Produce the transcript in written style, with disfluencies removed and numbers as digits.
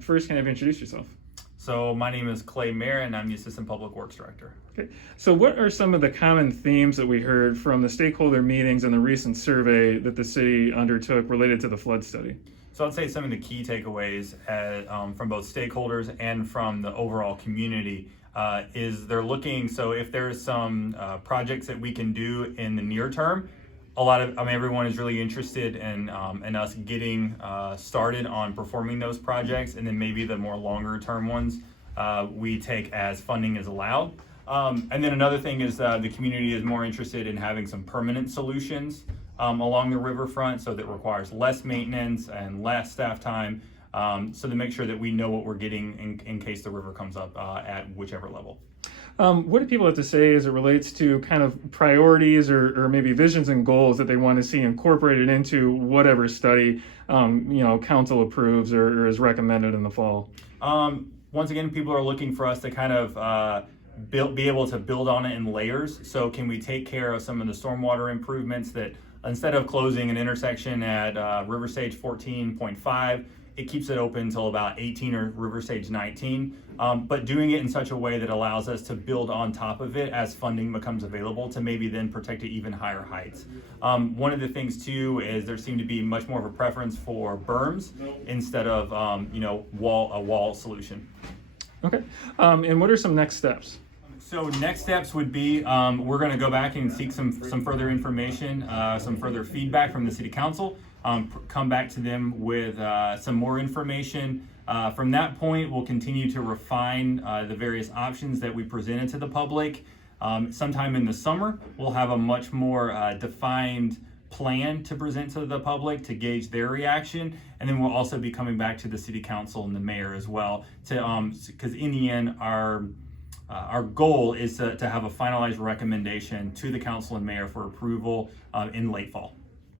First, can I have you introduce yourself? So my name is Clay Mayer, and I'm the Assistant Public Works Director. Okay. So what are some of the common themes that we heard from the stakeholder meetings and the recent survey that the city undertook related to the flood study? So I'd say some of the key takeaways from both stakeholders and from the overall community is they're looking, so if there's some projects that we can do in the near term, everyone is really interested in us getting started on performing those projects, and then maybe the more longer term ones we take as funding is allowed. And then another thing is the community is more interested in having some permanent solutions along the riverfront, so that requires less maintenance and less staff time, so to make sure that we know what we're getting in case the river comes up at whichever level. What do people have to say as it relates to kind of priorities or maybe visions and goals that they want to see incorporated into whatever study council approves or is recommended in the fall? Once again, people are looking for us to kind of be able to build on it in layers. So can we take care of some of the stormwater improvements that instead of closing an intersection at river stage 14.5, it keeps it open until about 18 or river stage 19, but doing it in such a way that allows us to build on top of it as funding becomes available to maybe then protect it even higher heights. One of the things too is there seemed to be much more of a preference for berms instead of a wall solution. Okay, and what are some next steps? So next steps would be we're going to go back and seek some further information, some further feedback from the City Council, come back to them with some more information. From that point, we'll continue to refine the various options that we presented to the public. Sometime in the summer, we'll have a much more defined plan to present to the public to gauge their reaction, and then we'll also be coming back to the City Council and the mayor as well, because in the end, our goal is to have a finalized recommendation to the council and mayor for approval in late fall.